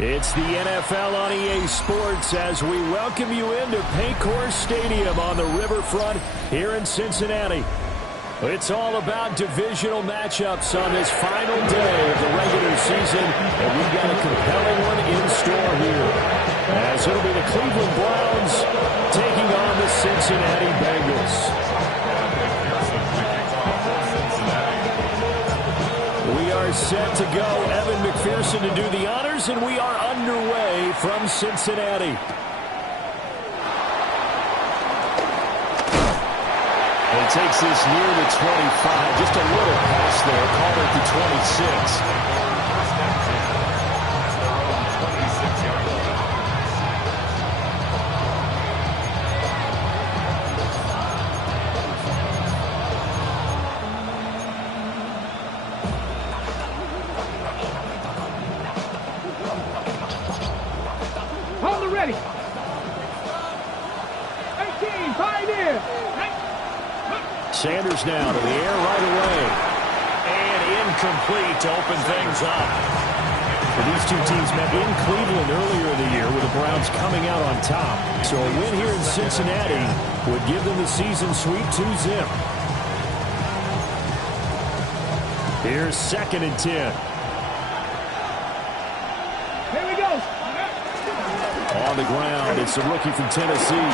It's the NFL on EA Sports as we welcome you into Paycor Stadium on the riverfront here in Cincinnati. It's all about divisional matchups on this final day of the regular season, and we've got a compelling one in store here, as it'll be the Cleveland Browns taking on the Cincinnati Bengals. We are set to go. Evan McPherson to do the honors, and we are underway from Cincinnati. It takes this near the 25. Just a little pass there. Call it the 26. Sanders now to the air right away. And incomplete to open things up. These two teams met in Cleveland earlier in the year with the Browns coming out on top. So a win here in Cincinnati would give them the season sweep 2-zip. Here's 2nd and 10. Here we go. On the ground, it's the rookie from Tennessee.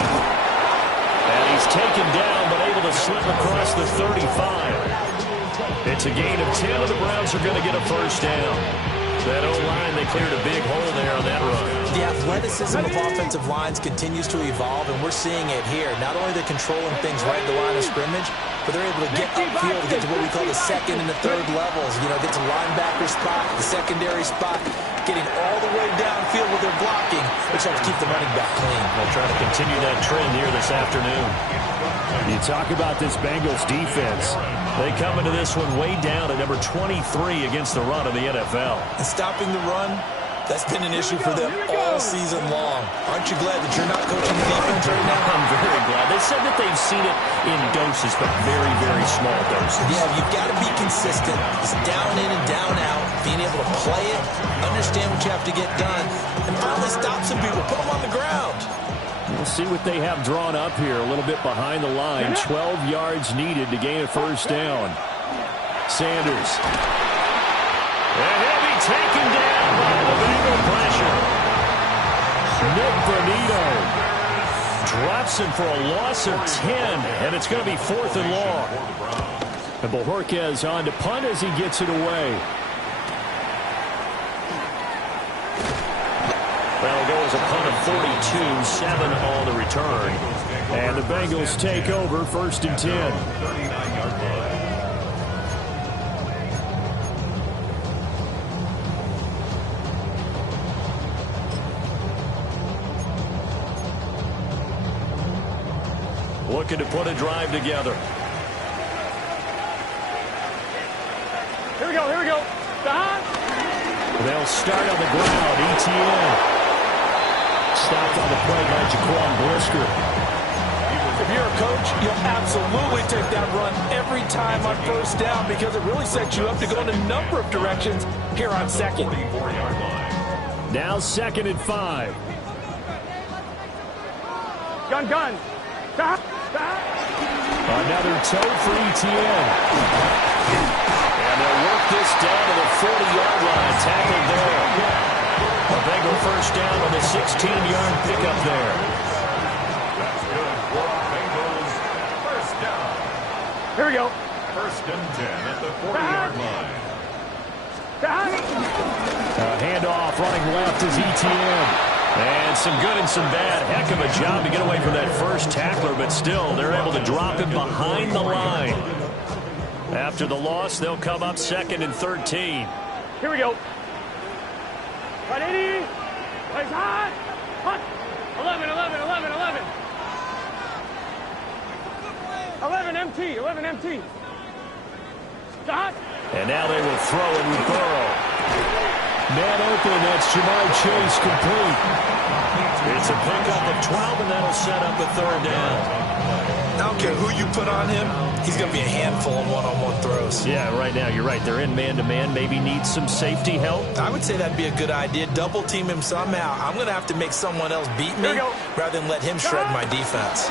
And he's taken down, but able to slip across the 35. It's a gain of 10, and the Browns are going to get a first down. That O-line, they cleared a big hole there on that run. The athleticism of offensive lines continues to evolve, and we're seeing it here. Not only they're controlling things right at the line of scrimmage, but they're able to get upfield to get to what we call the second and the third levels. You know, get to linebacker spot, the secondary spot, getting all the way downfield with their blocking, which helps keep the running back clean. They'll try to continue that trend here this afternoon. You talk about this Bengals defense. They come into this one way down at number 23 against the run of the NFL. And stopping the run, that's been an issue for them all season long. Aren't you glad that you're not coaching the defense right now? I'm very glad. They said that they've seen it in doses, but very, very small doses. Yeah, you've got to be consistent. It's down in and down out. Being able to play it, understand what you have to get done, and finally stop some people. Put them on the ground. We'll see what they have drawn up here. A little bit behind the line. 12 yards needed to gain a first down. Sanders. And he'll be taken down by the Bengal pressure. Nick Bonito drops him for a loss of 10, and it's going to be 4th and long. And Bojorquez on to punt as he gets it away. That'll go as a punt of 42, 7 on the return. And the Bengals take over 1st and 10. Looking to put a drive together. Here we go, here we go. They'll start on the ground. ETN. Stopped on the play by Jaquan Brisker. If you're a coach, you'll absolutely take that run every time on first down because it really sets you up to go in a number of directions here on 2nd. Now 2nd and 5. Gun. Another toe for ETN. And they'll work this down to the 40-yard line. Tackled there. A Bengal first down on the 16-yard pickup there. That's good for Bengals. First down. Here we go. 1st and 10 at the 40-yard line. Handoff running left is ETN. And some good and some bad. Heck of a job to get away from that first tackler, but still they're able to drop him behind the line. After the loss, they'll come up 2nd and 13. Here we go. 180. Plays hot. Hot. 11. 11 MT. 11 MT. Stop. And now they will throw it with Burrow. Man open, that's Jamar Chase complete. It's a pickup of 12, and that'll set up a 3rd down. I don't care who you put on him, he's going to be a handful in one-on-one throws. Yeah, right now, you're right. They're in man-to-man. Maybe needs some safety help. I would say that'd be a good idea. Double team him somehow. I'm going to have to make someone else beat me rather than let him shred my defense.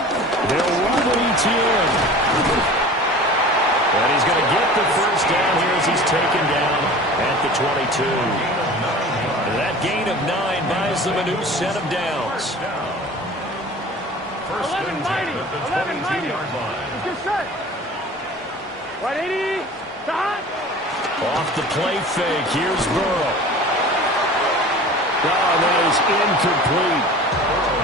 They'll run with ETN. And he's going to get the first down here as he's taken down at the 22. That gain of 9 buys them a new set of downs. 11 mighty. 11 mighty. Good set. Right 80. Dot. Off the play fake. Here's Burrow. Oh, that is incomplete.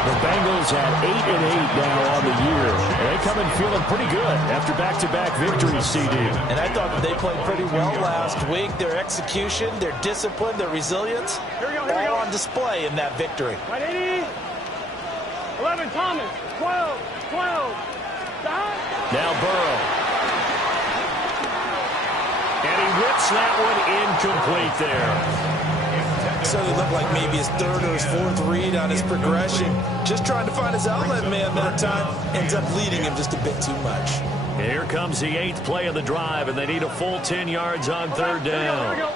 The Bengals at 8-8 now on the year. And they come in feeling pretty good after back-to-back victories, CD. And I thought that they played pretty well last week. Their execution, their discipline, their resilience, all on display in that victory. Right 80. 11 Thomas. 12. 12. Dot. Now Burrow. And he whips that one incomplete there. So it looked like maybe his third or his fourth read on his progression. Just trying to find his outlet man that time. Ends up leading him just a bit too much. Here comes the 8th play of the drive, and they need a full 10 yards on third down. Here we go.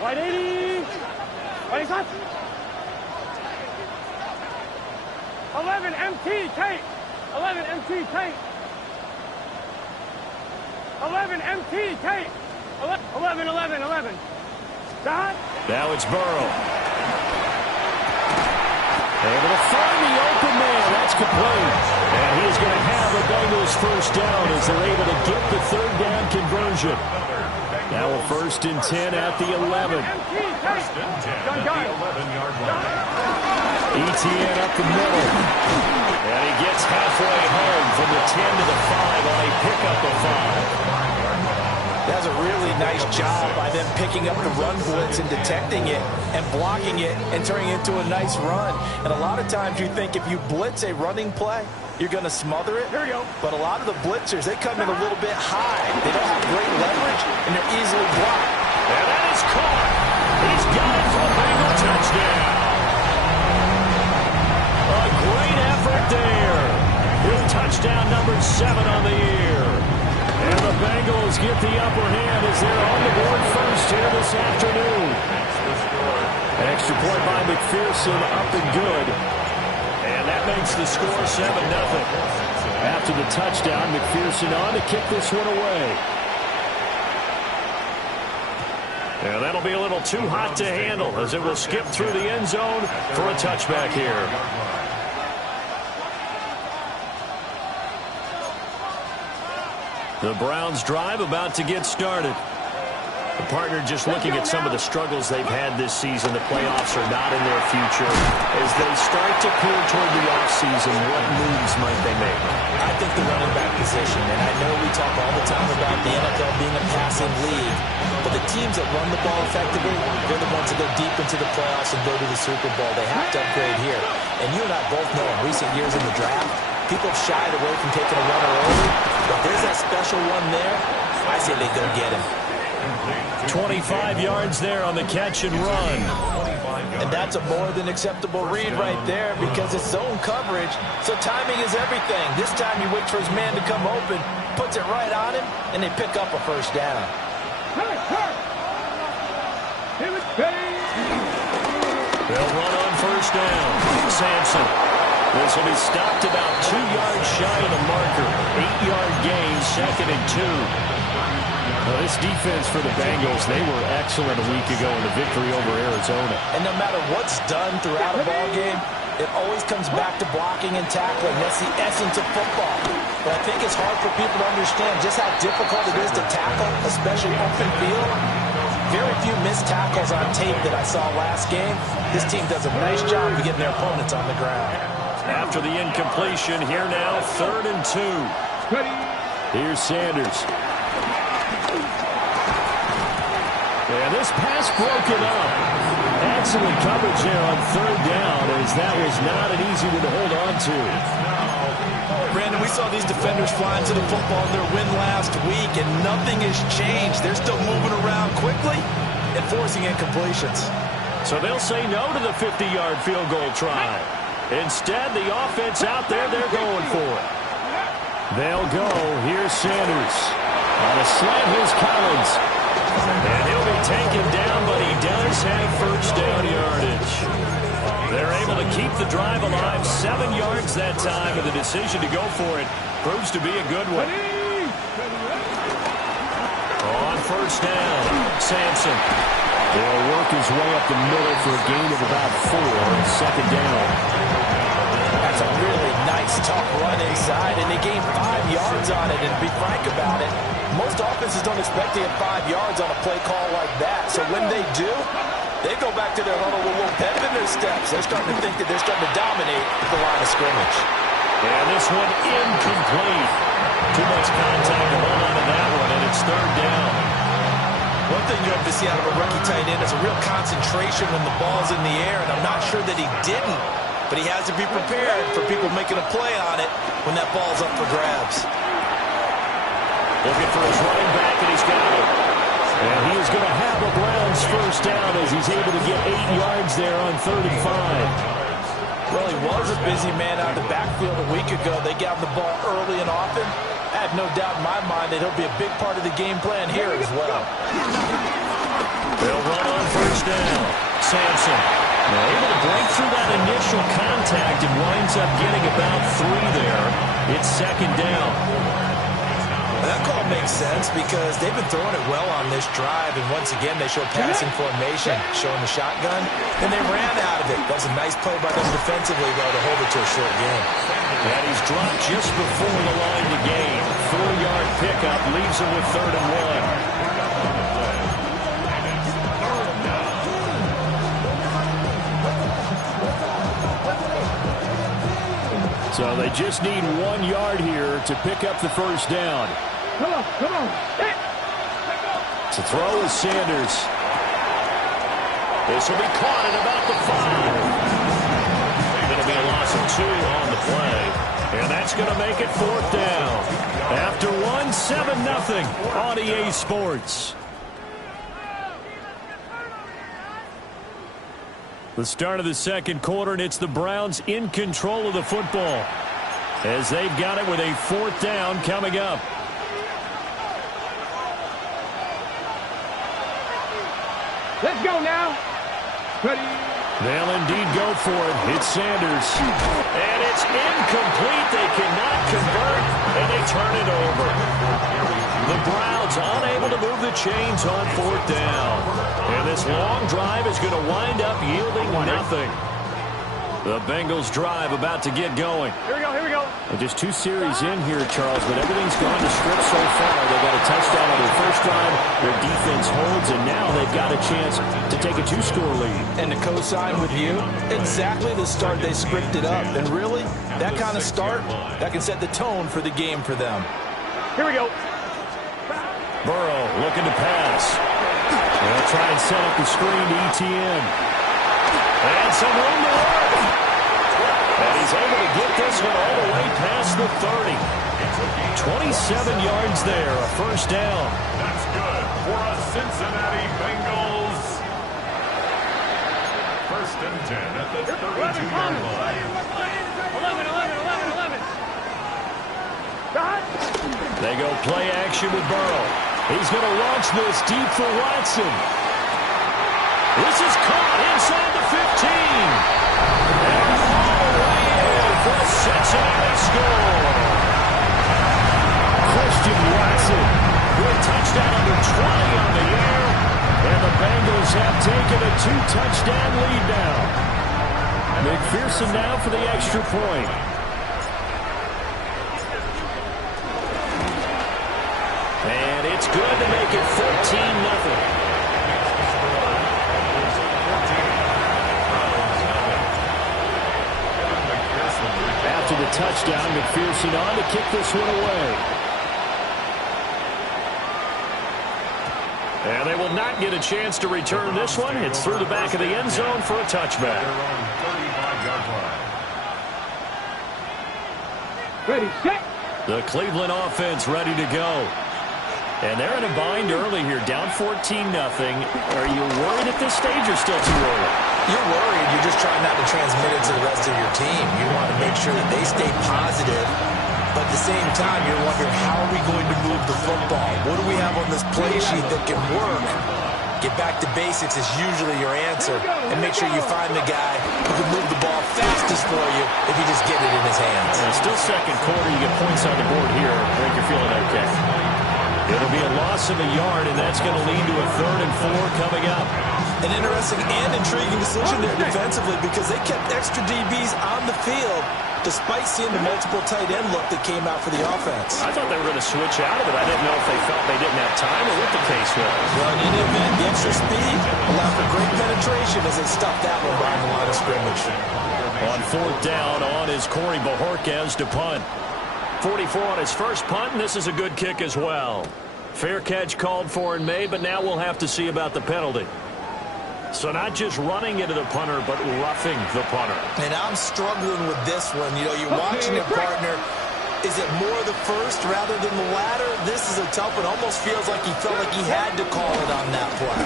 Right 80. Right hot. 11 MT tape. 11 MT tape. 11 MT tape. 11. Dot. Now it's Burrow. Able to find the open man. That's complete. And he's going to have the Bengals first down as they're able to get the third down conversion. Now a 1st and 10 at the 11. First and 10 at the 11-yard line. ETN up the middle. And he gets halfway home from the 10 to the 5 on a pickup of 5. That's a really nice job by them picking up the run blitz and detecting it and blocking it and turning it into a nice run. And a lot of times you think if you blitz a running play, you're going to smother it. Here we go. But a lot of the blitzers, they come in a little bit high. They don't have great leverage, and they're easily blocked. And that is caught. He's got it for a Bengal touchdown. A great effort there. With touchdown number 7 on the year. And the Bengals get the upper hand as they're on the board first here this afternoon. An extra point by McPherson up and good. And that makes the score 7-0. After the touchdown, McPherson on to kick this one away. And that'll be a little too hot to handle as it will skip through the end zone for a touchback here. The Browns drive about to get started. The partner just looking at some of the struggles they've had this season. The playoffs are not in their future. As they start to peer toward the offseason, what moves might they make? I think the running back position, and I know we talk all the time about the NFL being a passing league, but the teams that run the ball effectively, they're the ones that go deep into the playoffs and go to the Super Bowl. They have to upgrade here. And you and I both know in recent years in the draft, people have shied away from taking a runner early, but there's that special one there. I say they go get him. 25 yards there on the catch and run. And that's a more than acceptable read right there because it's zone coverage, so timing is everything. This time he waits for his man to come open, puts it right on him, and they pick up a first down. They'll run on first down. Sampson. This will be stopped about 2 yards shy of the marker. 8-yard gain, 2nd and 2. Well, this defense for the Bengals, they were excellent a week ago in the victory over Arizona. And no matter what's done throughout a ball game, it always comes back to blocking and tackling. That's the essence of football. But I think it's hard for people to understand just how difficult it is to tackle, especially open field. Very few missed tackles on tape that I saw last game. This team does a nice job of getting their opponents on the ground. After the incompletion, here now, 3rd and 2. Here's Sanders. And this pass broken up. Excellent coverage there on 3rd down as that was not an easy one to hold on to. Brandon, we saw these defenders flying to the football in their win last week, and nothing has changed. They're still moving around quickly and forcing incompletions. So they'll say no to the 50-yard field goal try. Instead, the offense out there, they're going for it. They'll go. Here's Sanders. On a slant, here's Collins. And he'll be taken down, but he does have first down yardage. They're able to keep the drive alive. 7 yards that time, and the decision to go for it proves to be a good one. On first down, Sampson. They'll work his way up the middle for a gain of about 4. Second down. That's a really nice, tough run inside, and they gained 5 yards on it. And to be frank about it, most offenses don't expect to get 5 yards on a play call like that. So when they do, they go back to their huddle with a little pep in their steps. They're starting to think that they're starting to dominate the line of scrimmage. And this one incomplete. Too much contact to hold on to that one, and it's third down. One thing you have to see out of a rookie tight end is a real concentration when the ball's in the air, and I'm not sure that he didn't, but he has to be prepared for people making a play on it when that ball's up for grabs. Looking for his running back, and he's got it. And he is going to have a Browns first down as he's able to get 8 yards there on 3rd and 5. Well, he was a busy man out of the backfield a week ago. They got the ball early and often. I have no doubt in my mind that he'll be a big part of the game plan here as well. They'll run on first down. Sampson able to break through that initial contact and winds up getting about 3 there. It's second down. That call makes sense because they've been throwing it well on this drive, and once again they show passing formation, showing the shotgun, and they ran out of it. That was a nice play by them defensively, though, to hold it to a short game. And he's dropped just before the line to gain. 4-yard pickup leaves him with 3rd and 1. So they just need 1 yard here to pick up the first down. Come on, come on. Hey. To throw is Sanders. This will be caught at about the 5. Going to be a loss of 2 on the play. And that's going to make it 4th down. After 1, 7-0 on EA Sports. The start of the second quarter, and it's the Browns in control of the football as they've got it with a 4th down coming up. Let's go now. Ready. They'll indeed go for it. It's Sanders. And it's incomplete. They cannot convert, and they turn it over. The Browns unable to move the chains on 4th down. And this long drive is going to wind up yielding nothing. The Bengals drive about to get going. Here we go, here we go. And just 2 series in here, Charles, but everything's gone to script so far. They got a touchdown on their first drive. Their defense holds, and now they've got a chance to take a 2-score lead. And to co-sign with you, exactly the start they scripted up. And really, that kind of start, that can set the tone for the game for them. Here we go. Burrow looking to pass. They'll try and set up the screen to ETN. And some room to work. And he's able to get this one all the way past the 30. 27 yards there, a first down. That's good for a Cincinnati Bengals. 1st and 10 at the 32-yard line. 11. They go play action with Burrow. He's going to launch this deep for Watson. This is caught inside the 15. And all the way in for a Cincinnati score. Christian Watson with a touchdown under 20 on the air. And the Bengals have taken a 2-touchdown lead now. McPherson now for the extra point. And it's good to make it 14-0. After the touchdown, McPherson on to kick this one away. And they will not get a chance to return this one. It's through the back of the end zone for a touchback. Ready, set. The Cleveland offense ready to go. And they're in a bind early here, down 14-0. Are you worried at this stage or still too early? You're worried. You're just trying not to transmit it to the rest of your team. You want to make sure that they stay positive But at the same time, you're wondering, how are we going to move the football? What do we have on this play sheet that can work? Get back to basics is usually your answer. And make sure you find the guy who can move the ball fastest for you if you just get it in his hands. Still second quarter. You get points on the board here. I think you're feeling okay. It'll be a loss of a yard, and that's going to lead to a 3rd and 4 coming up. An interesting and intriguing decision there defensively, because they kept extra DBs on the field despite seeing the multiple tight end look that came out for the offense. I thought they were going to switch out of it. I didn't know if they felt they didn't have time or what the case was. Well, in any event, the extra speed allowed for great penetration as they stuffed that one behind the line of scrimmage. On 4th down on is Corey Bojorquez to punt. 44 on his first punt, and this is a good kick as well. Fair catch called for and made, but now we'll have to see about the penalty. So not just running into the punter, but roughing the punter. And I'm struggling with this one. You know, you're watching your partner. Is it more the first rather than the latter? This is a tough one. Almost feels like he felt like he had to call it on that play.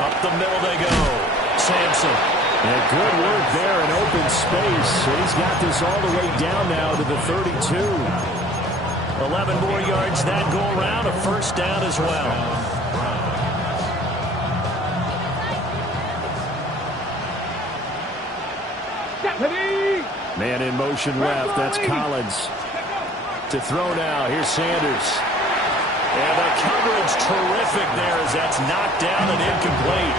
Up the middle they go. Sampson. And good work there in open space. And he's got this all the way down now to the 32. 11 more yards that go around. A 1st down as well. Man in motion left. That's Collins. To throw now. Here's Sanders. And the coverage terrific there as that's knocked down and incomplete.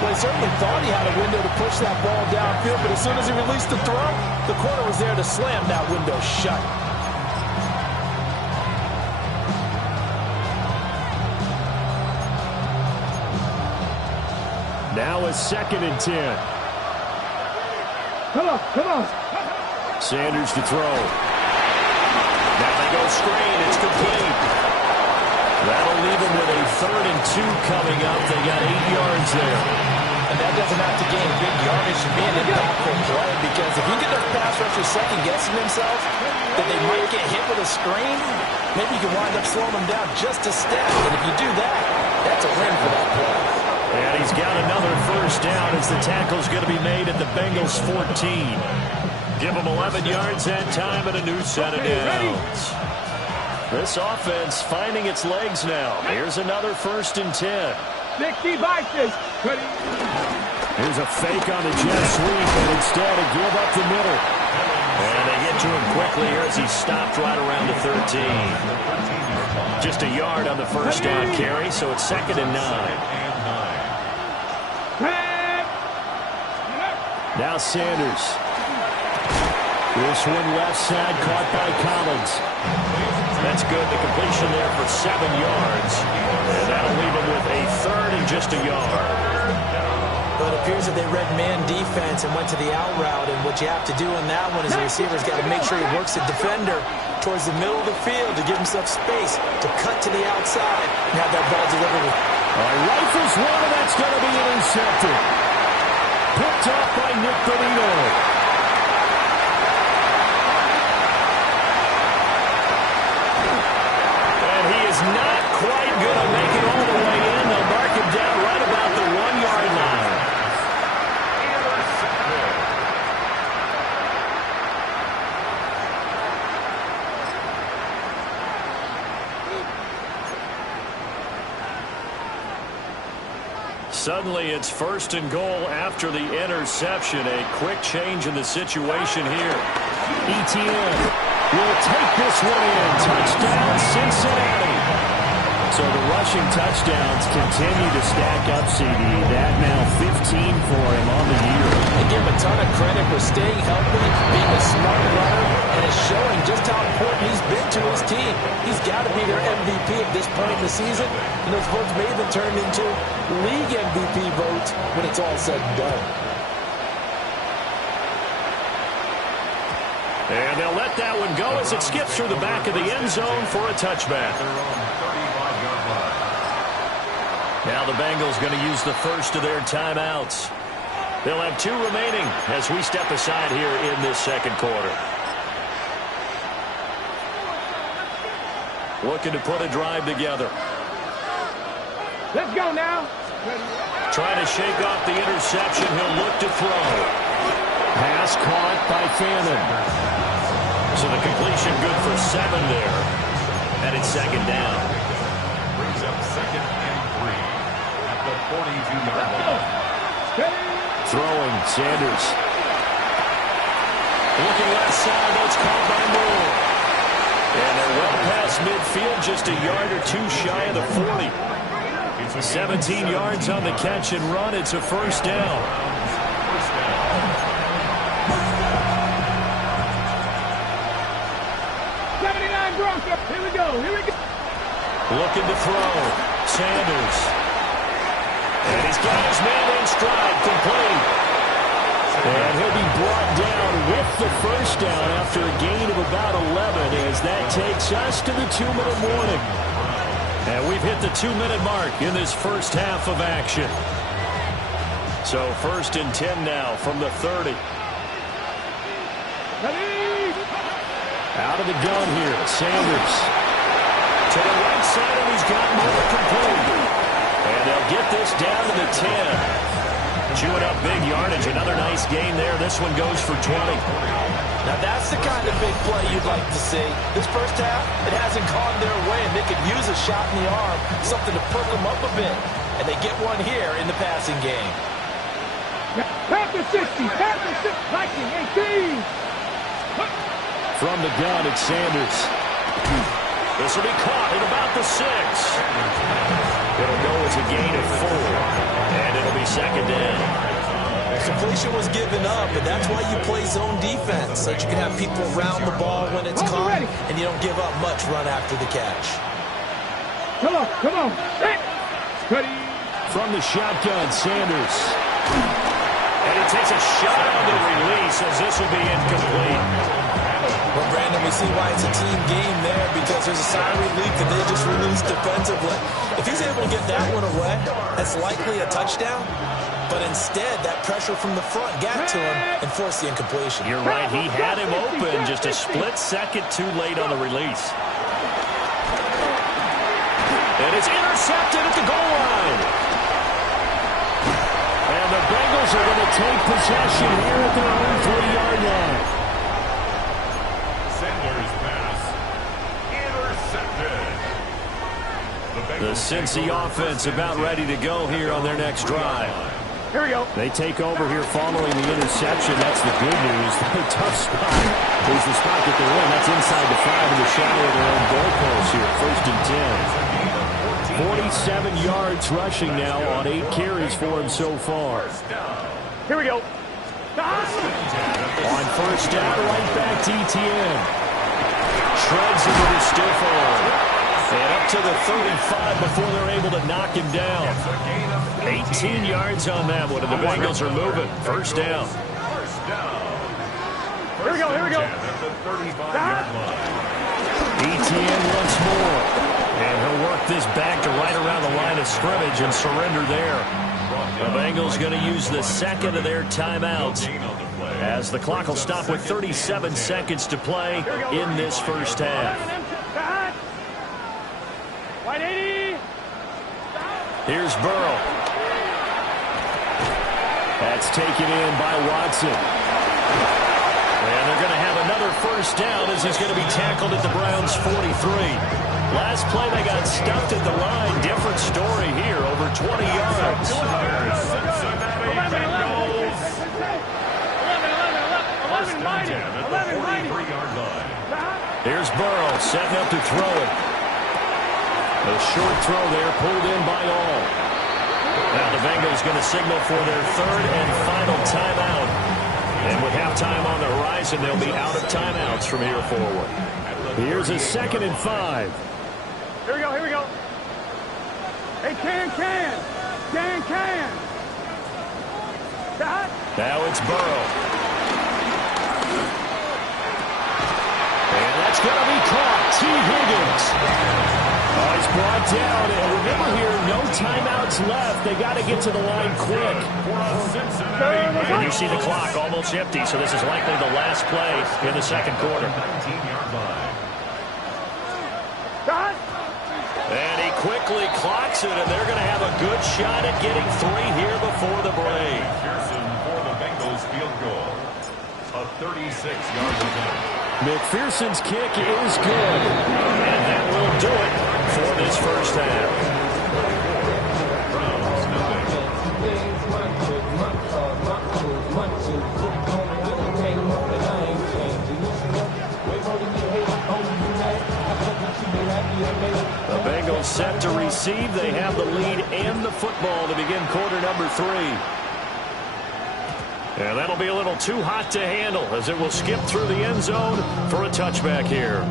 Well, he certainly thought he had a window to push that ball downfield, but as soon as he released the throw, the corner was there to slam that window shut. Now a 2nd and 10. Come on. Sanders to throw. Now they go screen. It's complete. That'll leave them with a 3rd and 2 coming up. They got 8 yards there. And that doesn't have to gain big yardage to be an impactful play, because if you get those pass rushers second-guessing themselves that they might get hit with a screen, maybe you can wind up slowing them down just a step. And if you do that, that's a win for that play. And he's got another 1st down as the tackle's going to be made at the Bengals 14. Give them 11 yards that time and a new set of downs. This offense finding its legs now. Here's another 1st and 10. 60 boxes. Here's a fake on the jet sweep, and instead a give up the middle. And they get to him quickly here as he stopped right around the 13. Just a yard on the 1st down carry, so it's 2nd and 9. Now Sanders. This one left side caught by Collins. That's good. The completion there for 7 yards. And that'll leave him with a 3rd and just a yard. But it appears that they read man defense and went to the out route. And what you have to do in that one is the receiver's got to make sure he works the defender towards the middle of the field to give himself space to cut to the outside and have that ball delivered. Rifles one, and that's going to be intercepted. Picked up by Nick Bonito. And he is not quite going to make it all the way in. They'll mark him down right about the 1-yard line. Suddenly it's 1st and goal after the interception. A quick change in the situation here. Etienne will take this one in. Touchdown, Cincinnati. So the rushing touchdowns continue to stack up, CD. That now 15 for him on the year. I give him a ton of credit for staying healthy, being a smart runner, and it's showing just how important he's been to his team. He's got to be their MVP at this point in the season, and those votes may have been turned into league MVP votes when it's all said and done. And they'll let that one go as it skips through the back of the end zone for a touchback. Now the Bengals going to use the first of their timeouts. They'll have 2 remaining as we step aside here in this second quarter. Looking to put a drive together. Let's go now. Trying to shake off the interception. He'll look to throw. Pass caught by Fannin. So the completion good for 7 there. And it's second down. Brings up 2nd and 3 at the 42-yard line. Throwing, Sanders. Looking left side, that's caught by Moore. And they're well past midfield, just a yard or 2 shy of the 40. 17 yards on the catch and run. It's a first down. 79 Bronco. Here we go. Here we go. Looking to throw. Sanders. And he's got his man in stride. Complete. And he'll be brought down with the first down after a gain of about 11 as that takes us to the 2-minute warning. And we've hit the 2-minute mark in this first half of action. So 1st and 10 now from the 30. Ready. Out of the gun here, Sanders. To the right side, and he's got more complete. And they'll get this down to the 10. Chewing up big yardage. Another nice gain there. This one goes for 20. Now that's the kind of big play you'd like to see. This first half, it hasn't gone their way, and they could use a shot in the arm, something to perk them up a bit. And they get one here in the passing game. Panther 60. Panther 60. Viking 18. From the gun, it's Sanders. This will be caught at about the 6. It'll go as a gain of 4. And it'll be second down. Completion was given up, and that's why you play zone defense, so that you can have people around the ball when it's caught, and you don't give up much run after the catch. Come on, come on. Ready. From the shotgun, Sanders. And he takes a shot on the release as this will be incomplete. Well, Brandon, we see why it's a team game there, because there's a sigh of relief that they just released defensively. If he's able to get that one away, that's likely a touchdown. But instead, that pressure from the front got to him and forced the incompletion. You're right. He had him open just a split second too late on the release. And it's intercepted at the goal line. And the Bengals are going to take possession here at their own 3-yard line. Sanders' pass intercepted. The Cincy offense about ready to go here on their next drive. Here we go. They take over here following the interception. That's the good news. The tough spot is the spot that they're in. That's inside the 5 in the shadow of their own goalpost here. 1st and 10. 47 yards rushing now on 8 carries for him so far. Here we go. On 1st down, right back to ETN. Shreds into the stiff arm. And up to the 35 before they're able to knock him down. 18 yards on that one, and the Bengals are moving. 1st down. Here we go, here we go. ETN once more. And he'll work this back to right around the line of scrimmage and surrender there. The Bengals going to use the second of their timeouts as the clock will stop with 37 seconds to play in this first half. White 80. Here's Burrow. That's taken in by Watson. And they're going to have another 1st down as he's going to be tackled at the Browns' 43. Last play they got stuffed at the line. Different story here, over 20 yards. 11. Here's Burrow setting up to throw it. A short throw there pulled in by all. Now the Bengals going to signal for their 3rd and final timeout. And with halftime on the horizon, they'll be out of timeouts from here forward. Here's a 2nd and 5. Here we go, here we go. Hey, can. Now it's Burrow. And that's going to be caught. T. Higgins. Oh, he's brought down. And remember here, no timeouts left. They got to get to the line quick. And you see the clock almost empty, so this is likely the last play in the 2nd quarter. And he quickly clocks it, and they're going to have a good shot at getting 3 here before the break. Pearson for the Bengals field goal. A 36-yard attempt. McPherson's kick is good. And that will do it for this first half. The Bengals set to receive. They have the lead and the football to begin quarter number 3. And that'll be a little too hot to handle as it will skip through the end zone for a touchback here.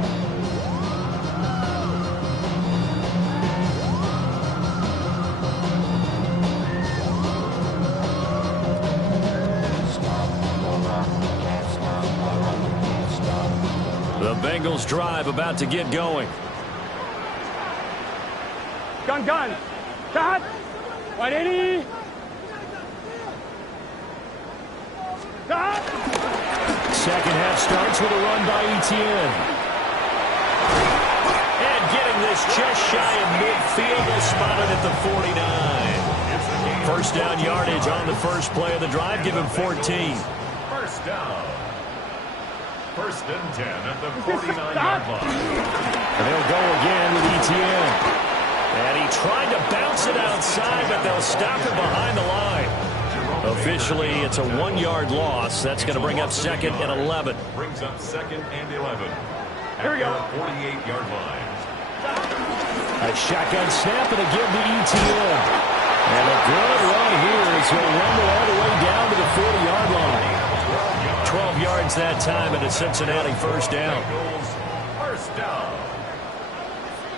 The Bengals drive about to get going. Gun. Shot. 180. Shot. Second half starts with a run by Etienne. And getting this just shy of midfield, will spot it at the 49. First down yardage on the first play of the drive. Give him 14. First down. First and 10 at the 49-yard line. And they'll go again with Etienne. And he tried to bounce it outside, but they'll stop it behind the line. Officially, it's a 1-yard loss. That's going to bring up second and 11. Brings up second and 11. Here we go. 48-yard line. A shotgun snap and a give to Etienne. And a good run here as he'll rumble all the way down to the 40-yard line. 12 yards that time and a Cincinnati first down. First down.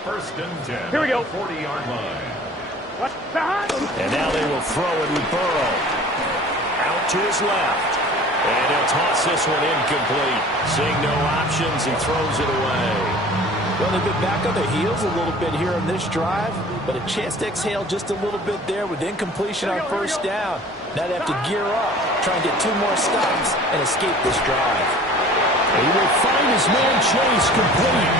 First and 10. Here we go. 40-yard line. And now they will throw it with Burrow. Out to his left. And he'll toss this one incomplete. Seeing no options, he throws it away. Well, they've been back on their heels a little bit here on this drive, but a chance to exhale just a little bit there with incompletion on first down. Now they have to gear up, try and get 2 more stops, and escape this drive. He will find his man Chase complete.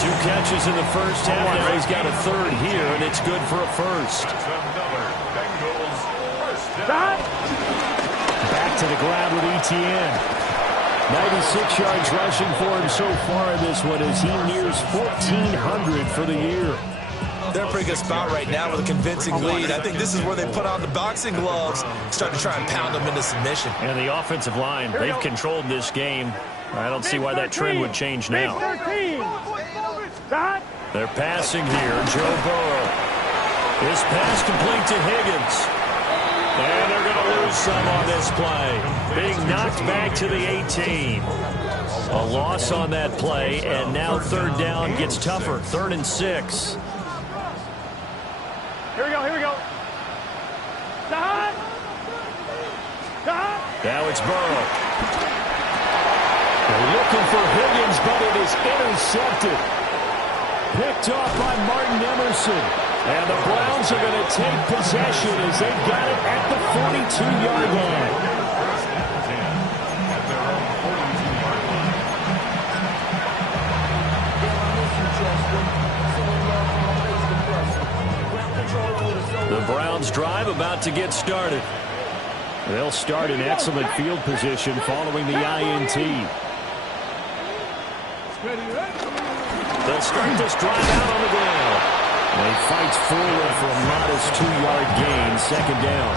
2 catches in the first half. Now he's got a third here, and it's good for a first. That's another Bengals first down. Back to the ground with Etienne. 96 yards rushing for him so far in this one as he nears 1,400 for the year. They're in a pretty good spot right now with a convincing lead. I think this is where they put on the boxing gloves, start to try and pound them into submission. And the offensive line, they've controlled this game. I don't see why that trend would change now. They're passing here. Joe Burrow. His pass complete to Higgins. And they're going to lose some on this play. Being knocked back to the 18. A loss on that play, and now third down gets tougher. 3rd and 6. Here we go. Now it's Burrow. They're looking for Higgins, but it is intercepted. Picked off by Martin Emerson. And the Browns are going to take possession as they've got it at the 42-yard line. The Browns drive about to get started. They'll start in excellent field position following the INT. They'll start this drive out on the ground. And he fights forward for a modest 2-yard gain, second down.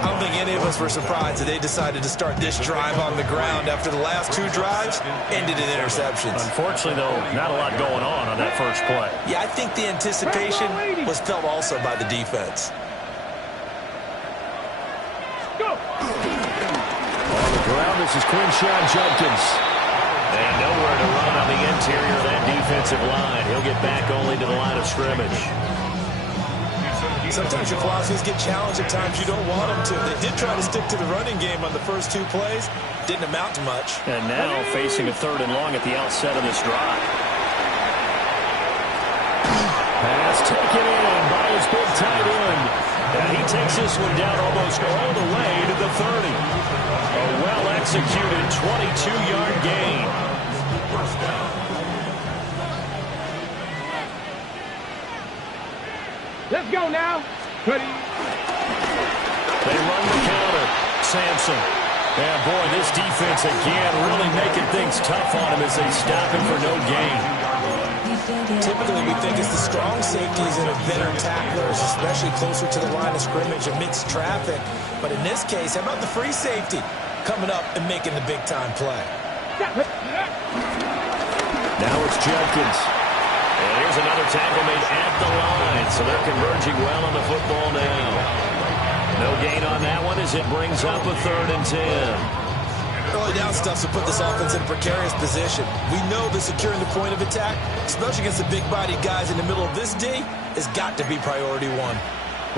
I don't think any of us were surprised that they decided to start this drive on the ground after the last 2 drives ended in interceptions. Unfortunately, though, not a lot going on that first play. Yeah, I think the anticipation was felt also by the defense. Go! On the ground, this is Quinshawn Judkins. And nowhere to run on the interior of that defensive line. He'll get back only to the line of scrimmage. Sometimes your philosophies get challenged at times you don't want them to. They did try to stick to the running game on the first 2 plays. Didn't amount to much. And now facing a 3rd and long at the outset of this drive. Pass taken in by his big tight end. And he takes this one down almost all the way to the 30. A well-executed 22-yard gain. First down. Let's go now. Ready? They run the counter. Sampson. Yeah, boy, this defense again really making things tough on him as they stop him for no gain. Typically, we think it's the strong safeties that are better tacklers, especially closer to the line of scrimmage amidst traffic. But in this case, how about the free safety coming up and making the big-time play? Now it's Jenkins. And here's another tackle made at the line, so they're converging well on the football now. No gain on that one as it brings up a 3rd and 10. Early down stuff to put this offense in a precarious position. We know that securing the point of attack, especially against the big-bodied guys in the middle of this D, has got to be priority one.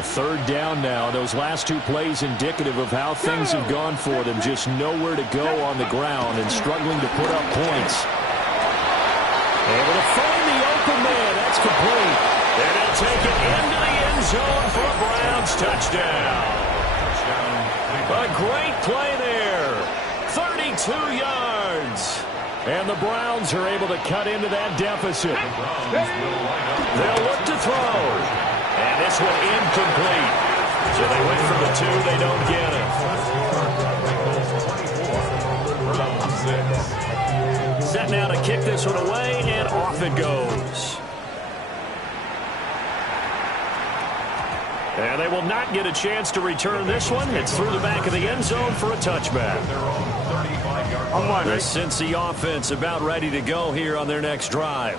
A 3rd down now. Those last 2 plays indicative of how things have gone for them. Just nowhere to go on the ground and struggling to put up points. Able to find the open man. That's complete. And they'll take it into the end zone for a Browns touchdown. A great play there. 32 yards. And the Browns are able to cut into that deficit. They'll look to throw. And this one incomplete. So they went for the 2. They don't get it. Set now to kick this one away, and off it goes. And they will not get a chance to return this one. It's through the back of the end zone for a touchback. The Cincy offense about ready to go here on their next drive.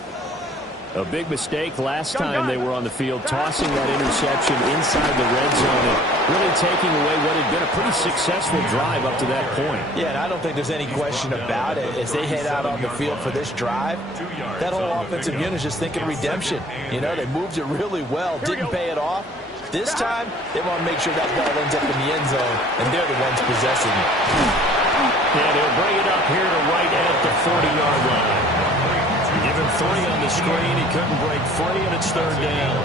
A big mistake last time they were on the field, tossing that interception inside the red zone and really taking away what had been a pretty successful drive up to that point. Yeah, and I don't think there's any question about it. As they head out on the field for this drive, that whole offensive unit is just thinking redemption. You know, they moved it really well, didn't pay it off. This time, they want to make sure that ball ends up in the end zone, and they're the ones possessing it. Yeah, they'll bring it up here to right at the 40-yard line. Give him 3 on the screen. He couldn't break free, and it's 3rd down.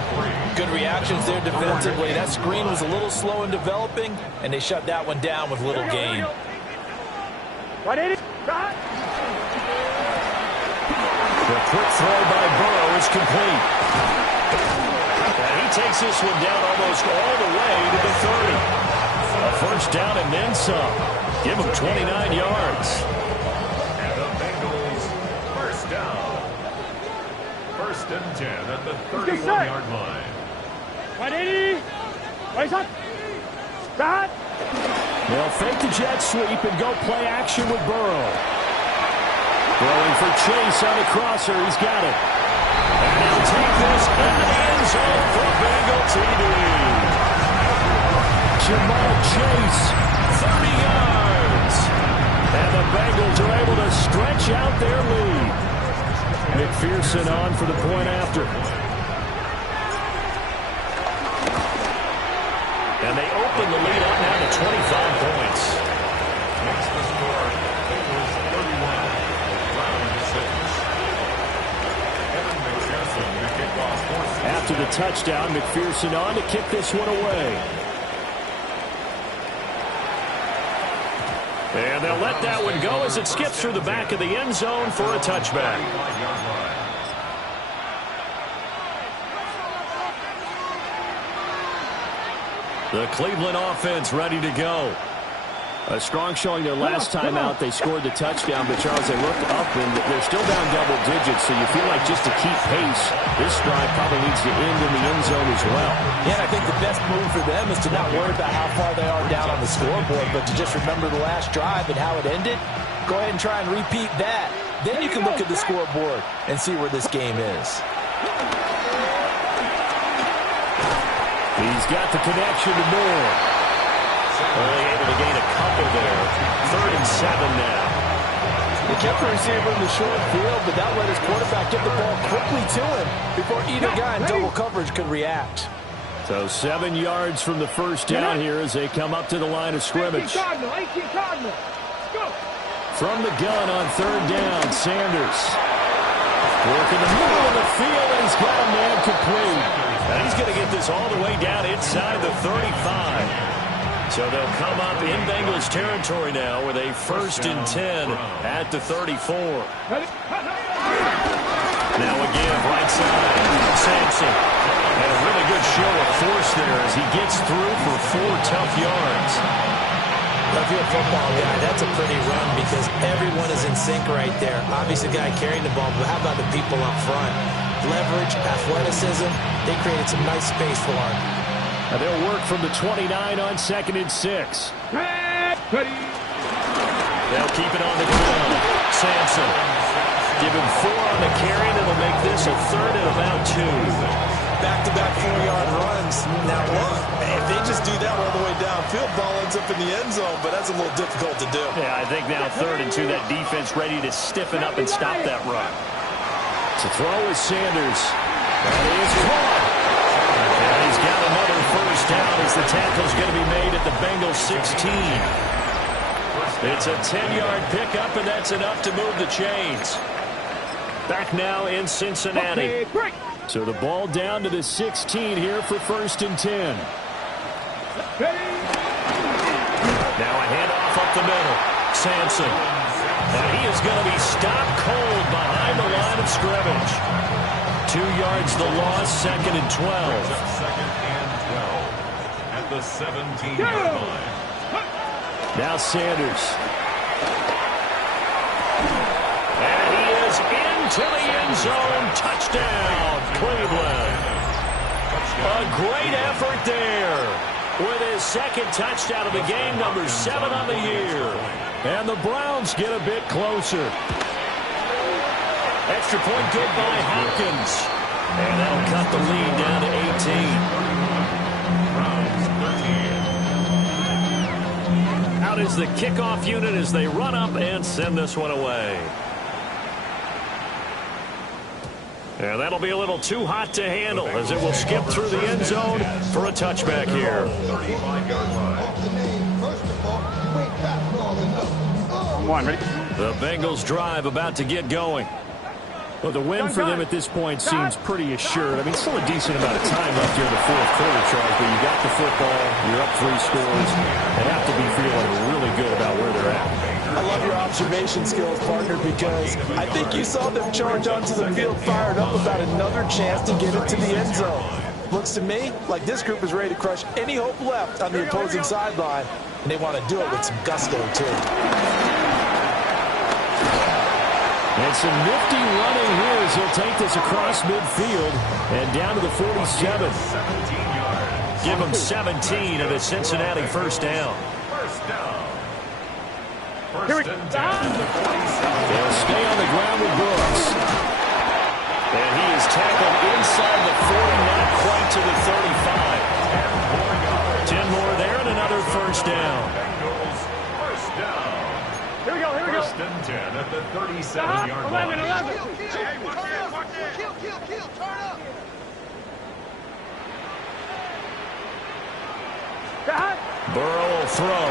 Good reactions there defensively. That screen was a little slow in developing, and they shut that one down with little gain. The quick throw by Burrow is complete. And he takes this one down almost all the way to the 30. A 1st down and then some. Give him 29 yards. And the Bengals, 1st down. 1st and 10 at the 31-yard line. 180. Raise up. Start. They'll fake the jet sweep and go play action with Burrow. Throwing for Chase on the crosser. He's got it. And they'll take this into the end zone for Bengal TD. Jamal Chase, 30 yards. And the Bengals are able to stretch out their lead. McPherson on for the point after. And they open the lead up now to 25 points. Makes the score, Bengals 31, Browns 6. Evan McPherson to kick off for After the touchdown, McPherson on to kick this one away. And they'll let that one go as it skips through the back of the end zone for a touchback. The Cleveland offense ready to go. A strong showing their last time out. They scored the touchdown, but Charles, they looked up and they're still down double digits, so you feel like just to keep pace, this drive probably needs to end in the end zone as well. Yeah, and I think the best move for them is to not worry about how far they are down on the scoreboard, but to just remember the last drive and how it ended. Go ahead and try and repeat that. Then you can look at the scoreboard and see where this game is. He's got the connection to Moore. Only able to gain a couple there. 3rd and 7 now. He kept the receiver in the short field, but that let his quarterback get the ball quickly to him before either guy in double coverage could react. So 7 yards from the 1st down here as they come up to the line of scrimmage. 18 Cardinal. Go. From the gun on 3rd down, Sanders. Working the middle of the field, and he's got a man complete. And he's going to get this all the way down inside the 35. So they'll come up in Bengals territory now with a 1st and 10 at the 34. Now again, right side, Sampson. And a really good show of force there as he gets through for 4 tough yards. If you're a football guy, that's a pretty run because everyone is in sync right there. Obviously, the guy carrying the ball, but how about the people up front? Leverage, athleticism, they created some nice space for him. And they'll work from the 29 on 2nd and 6. They'll keep it on the ground. Sampson. Give him 4 on the carry, and it'll make this a 3rd and about 2. Back-to-back 4-yard runs. Now, if they just do that all the way downfield, ball ends up in the end zone, but that's a little difficult to do. Yeah, I think now 3rd and 2, that defense ready to stiffen up and stop that run. To throw is Sanders. That is caught. And he's got another first down as the tackle's going to be made at the Bengals 16. It's a 10-yard pickup, and that's enough to move the chains. Back now in Cincinnati. So the ball down to the 16 here for 1st and 10. Now a handoff up the middle. Sampson. And he is going to be stopped cold behind the line of scrimmage. 2 yards the loss, 2nd and 12. 2nd and 12 at the 17-yard line. Now Sanders. And he is into the end zone. Touchdown, Cleveland. A great effort there. With his 2nd touchdown of the game, number 7 on the year. And the Browns get a bit closer. Extra point good by Hopkins. And that'll cut the lead down to 18. Out is the kickoff unit as they run up and send this one away. And that'll be a little too hot to handle as it will skip through the end zone for a touchback here. Come on, ready? The Bengals drive about to get going. Well, the win for them at this point seems pretty assured. I mean, still a decent amount of time left here in the 4th quarter, Charles, but you got the football, you're up 3 scores. They have to be feeling really good about where they're at. I love your observation skills, partner, because I think you saw them charge onto the field fired up about another chance to get it to the end zone. Looks to me like this group is ready to crush any hope left on the opposing sideline, and they want to do it with some gusto, too. And some nifty running here as he'll take this across midfield and down to the 47. Give him 17 of the Cincinnati first down. First and 10 at the 47. They'll stay on the ground with Brooks. And he is tackled inside the 40, not quite to the 35. 10 more there and another first down. Bengals first down. Here we go, here we go. First and 10 at the 37-yard line. 11. Kill, turn up. Burrow will throw.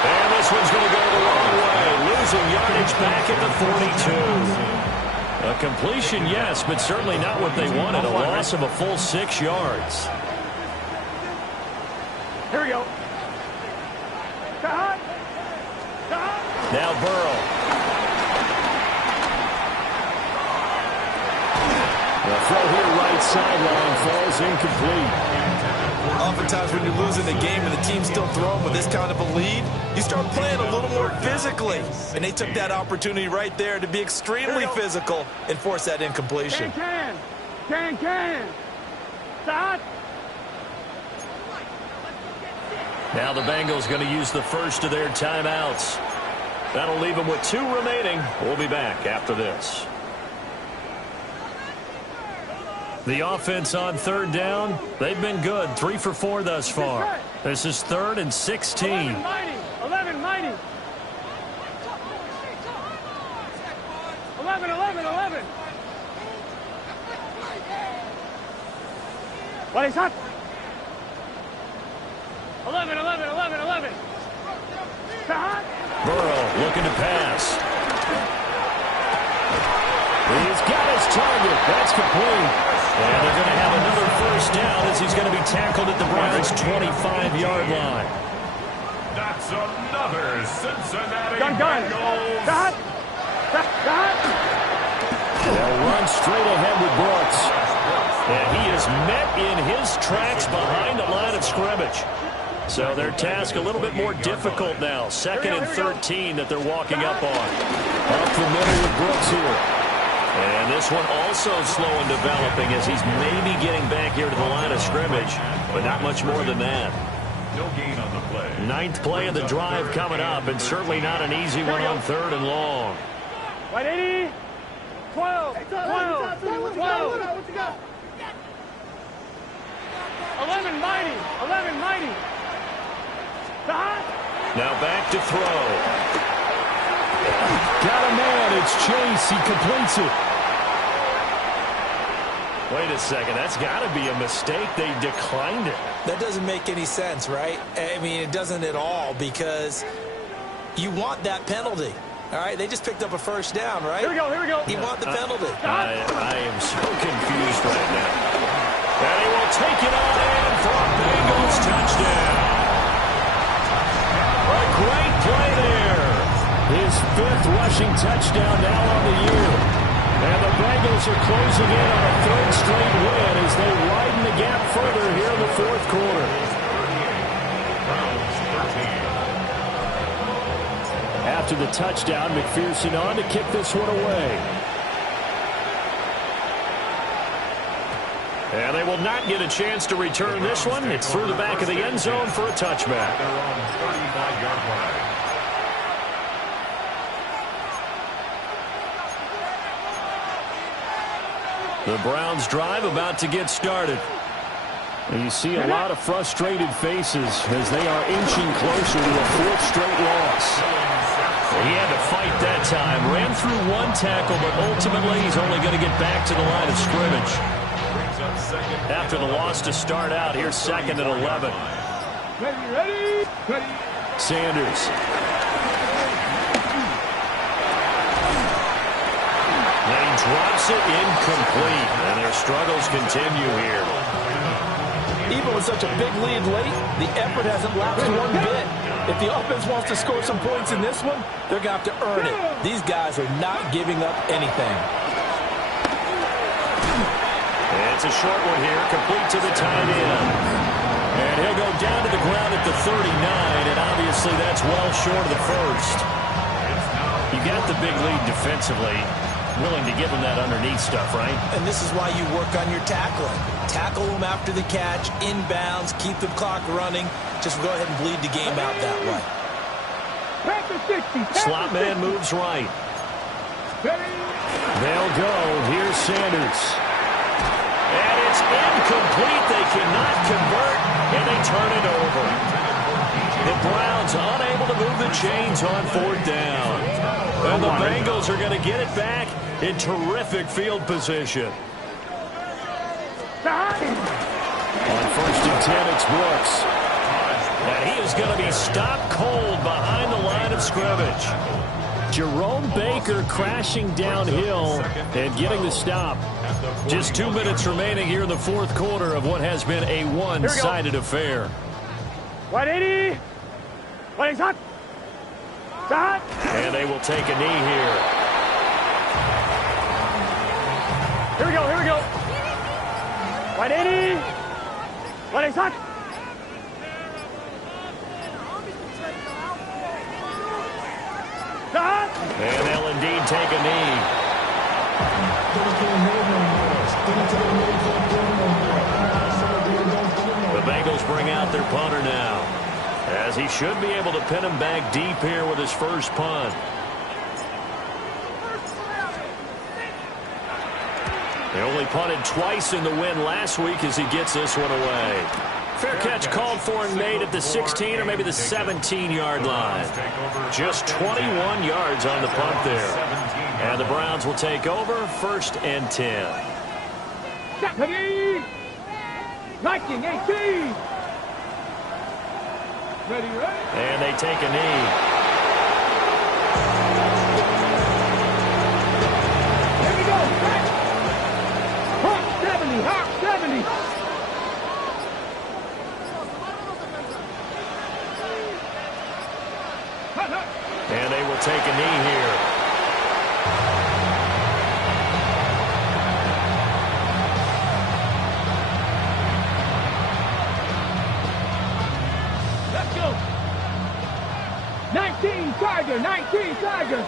And this one's going to go the wrong way. Losing yardage back at the 42. A completion, yes, but certainly not what they wanted. A loss of a full 6 yards. Here we go. Now Burrow. The throw here right sideline falls incomplete. Oftentimes when you're losing a game and the team's still throwing with this kind of a lead, you start playing a little more physically. And they took that opportunity right there to be extremely physical and force that incompletion. Can. Stop. Now the Bengals going to use the first of their timeouts. That'll leave them with 2 remaining. We'll be back after this. The offense on 3rd down, they've been good. 3 for 4 thus far. This is 3rd and 16. 11, mighty. 11. What is that? 11. Burrow looking to pass. He's got his target. That's complete. And they're going to have another first down as he's going to be tackled at the Browns' 25-yard line. That's another Cincinnati Gun. Bengals. They'll run straight ahead with Brooks. And he is met in his tracks behind the line of scrimmage. So their task a little bit more difficult now. 2nd and 13 that they're walking up on. Up the middle with Brooks here. And this one also slow in developing as he's maybe getting back here to the line of scrimmage, but not much more than that. No gain on the play. 9th play of the drive coming up, and certainly not an easy one on 3rd and long. Right, 80. 12. 12. 12. 11 mighty. 11 mighty. Now back to throw. Got a man. It's Chase. He completes it. Wait a second. That's got to be a mistake. They declined it. That doesn't make any sense, right? I mean, it doesn't at all, because you want that penalty. All right, they just picked up a first down, right? Here we go, here we go. You want the penalty. I am so confused right now. And he will take it on in for a Bengals touchdown. A great play there. His 5th rushing touchdown now on the year. And the Bengals are closing in on a 3rd straight win as they widen the gap further here in the 4th quarter. After the touchdown, McPherson on to kick this one away. And they will not get a chance to return this one. It's through the back of the end zone for a touchback. They're on 35-yard line. The Browns drive about to get started. And you see a lot of frustrated faces as they are inching closer to a 4th straight loss. He had to fight that time. Ran through one tackle, but ultimately he's only going to get back to the line of scrimmage. After the loss to start out, here's 2nd and 11. Ready. Sanders. And he drops it incomplete. And their struggles continue here. Even with such a big lead late, the effort hasn't lapsed one bit. If the offense wants to score some points in this one, they're going to have to earn it. These guys are not giving up anything. It's a short one here, complete to the tight end. And he'll go down to the ground at the 39, and obviously that's well short of the 1st. You got the big lead defensively. Willing to give him that underneath stuff, right? And this is why you work on your tackling. Tackle them after the catch, inbounds, keep the clock running. Just go ahead and bleed the game out that way. Slot man moves right. They'll go. Here's Sanders. And it's incomplete. They cannot convert, and they turn it over. The Browns unable to move the chains on 4th down. And the Bengals are going to get it back in terrific field position. On 1st and 10, it's Brooks. And he is going to be stopped cold behind the line of scrimmage. Jerome Baker crashing downhill and getting the stop. Just 2 minutes remaining here in the 4th quarter of what has been a one-sided affair. 180. 180 hot. And they will take a knee here. Here we go, here we go. 180. 180 hot. And they'll indeed take a knee. The Bengals bring out their punter now, as he should be able to pin him back deep here with his first punt. They only punted twice in the win last week as he gets this one away. Fair catch called for and made at the 16 or maybe the 17-yard line. Just 21 yards on the punt there. And the Browns will take over 1st and 10. Ready. 1918. Ready. And they take a knee. Here we go. Hot 70. Hot 70. And they will take a knee here. 19 Tiger, 19 Tiger.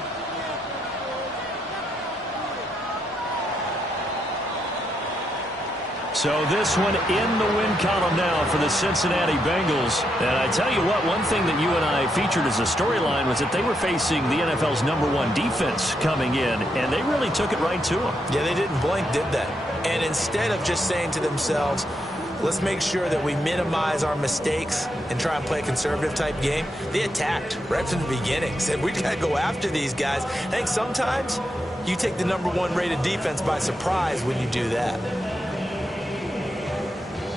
So this one in the win column now for the Cincinnati Bengals. And I tell you what, one thing that you and I featured as a storyline was that they were facing the NFL's #1 defense coming in, and they really took it right to them. Yeah, they didn't blink, did they? And instead of just saying to themselves, let's make sure that we minimize our mistakes and try and play a conservative type game, they attacked right from the beginning. Said, we got to go after these guys. I think sometimes you take the #1 rated defense by surprise when you do that.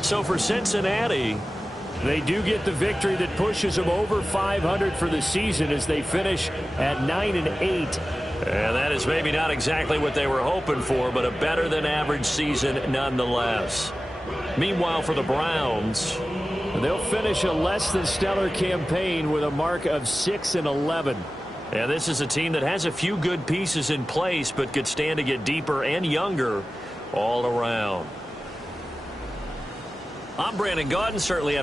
So for Cincinnati, they do get the victory that pushes them over 500 for the season as they finish at 9-8. And that is maybe not exactly what they were hoping for, but a better than average season nonetheless. Meanwhile, for the Browns, they'll finish a less than stellar campaign with a mark of 6-11. And this is a team that has a few good pieces in place, but could stand to get deeper and younger all around. I'm Brandon Gaudin, certainly